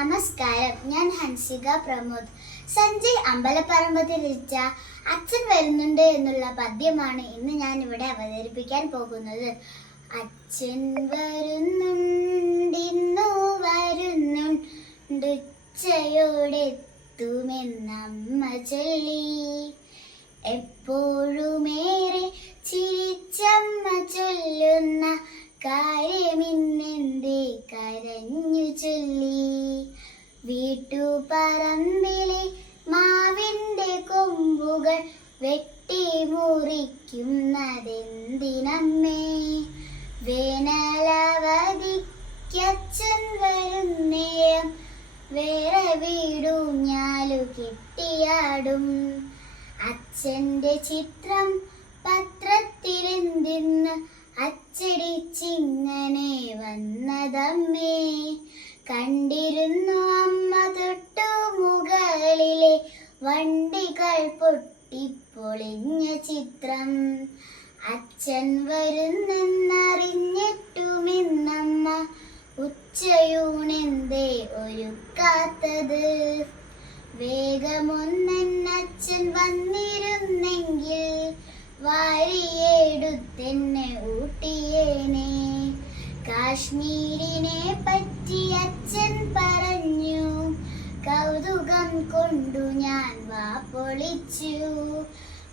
നമസ്കാരം. ഞാൻ ഹൻസിക പ്രമോദ്. സഞ്ജയ് അമ്പലപ്പറമ്പത്ത് രചിച്ച അച്ഛൻ വരുന്നുണ്ട് എന്നുള്ള പദ്യമാണ് ഇന്ന് ഞാൻ ഇവിടെ അവതരിപ്പിക്കാൻ പോകുന്നത്. അച്ഛൻ വരുന്നുണ്ടിന്നു വരുന്നുണ്ട്. ഉച്ചയോടെത്തുമെന്നമ്മ ചൊല്ലി. എപ്പോഴുമേറെ ചിരിച്ചമ്മ ചൊല്ലുന്ന കാര്യമിന്നെന്തേ കൊമ്പുകൾ വെട്ടി മുറിക്കുന്നതെന്തിനമ്മേ വേനലവധിക്കച്ഛൻ വരുന്നേരം വേറെ വീടുഞ്ഞാലു കെട്ടിയാടും. അച്ഛന്റെ ചിത്രം പത്രത്തിലെന്തിന്ന് അച്ചടിച്ചിങ്ങനെ വന്നതമ്മേ? കണ്ടിരുന്നു അമ്മ തൊട്ടു മുകളിലെ വണ്ടികൾ പൊട്ടിപ്പൊളിഞ്ഞ ചിത്രം. അച്ഛൻ വരുന്നെന്നറിഞ്ഞിട്ടുമെന്നമ്മ ഉച്ചയൂണെന്തേ ഒരുക്കാത്തത്. വേഗമൊന്നച്ഛൻ വന്നിരുന്നെങ്കിൽ വാരിയെടുത്തെന്നെ ഊട്ടിയേനെ. കാശ്മീരിനെ പറ്റി അച്ഛൻ പറഞ്ഞു. കൗതുകം കൊണ്ടു ഞാൻ വാ പൊളിച്ചു.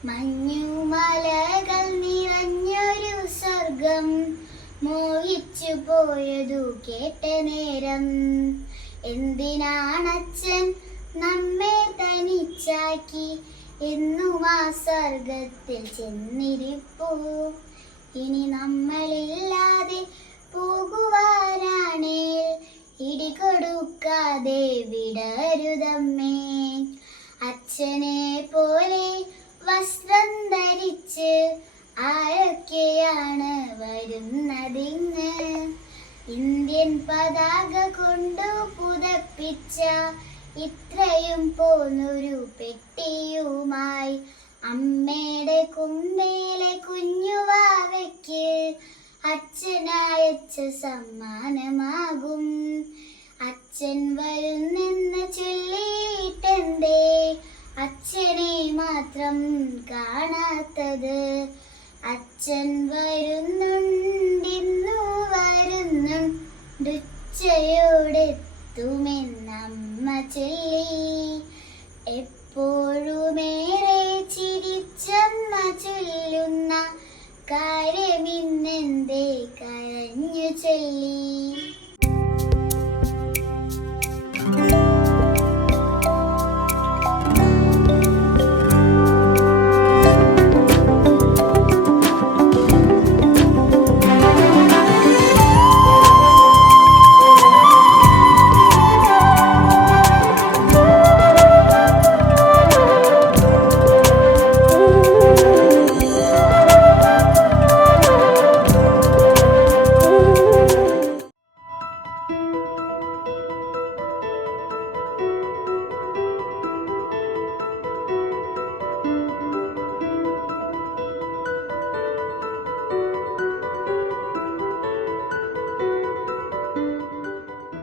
മഞ്ഞുമലകൾ നിറഞ്ഞൊരു സ്വർഗം. മോഹിച്ചു പോയതു കേട്ട നേരം. എന്തിനാണച്ഛൻ നമ്മെ തനിച്ചാക്കി? എന്നും ആ സ്വർഗത്തിൽ ചെന്നിരിപ്പൂ. ഇനി നമ്മളില്ലാതെ പോകുവാനാണേൽ ഇടികൊടുക്കാതെ വിടരുതമ്മേ. അച്ഛനെ പോലെ വസ്ത്രം ധരിച്ച് ആരൊക്കെയാണ് വരുന്നതിങ്ങ്? ഇന്ത്യൻ പതാക കൊണ്ടു പുതപ്പിച്ച ഇത്രയും പോന്നൊരു പെട്ടിയുമായി അമ്മയുടെ കുമ്പേലെ കുഞ്ഞുവാവയ്ക്ക് അച്ഛനയച്ച സമ്മാനമാകും. അച്ഛൻ വരുന്നെന്ന് ചൊല്ലിയിട്ടെന്തേ? അച്ഛനെ മാത്രം കാണാത്തത്. അച്ഛൻ വരുന്നുണ്ടിന്നു വരുന്നുണ്ടുച്ചയോടെത്തുമെന്നമ്മ ചൊല്ലി. എപ്പോഴുമേറെ ചിരിച്ചമ്മ ചൊല്ലുന്ന കാര്യം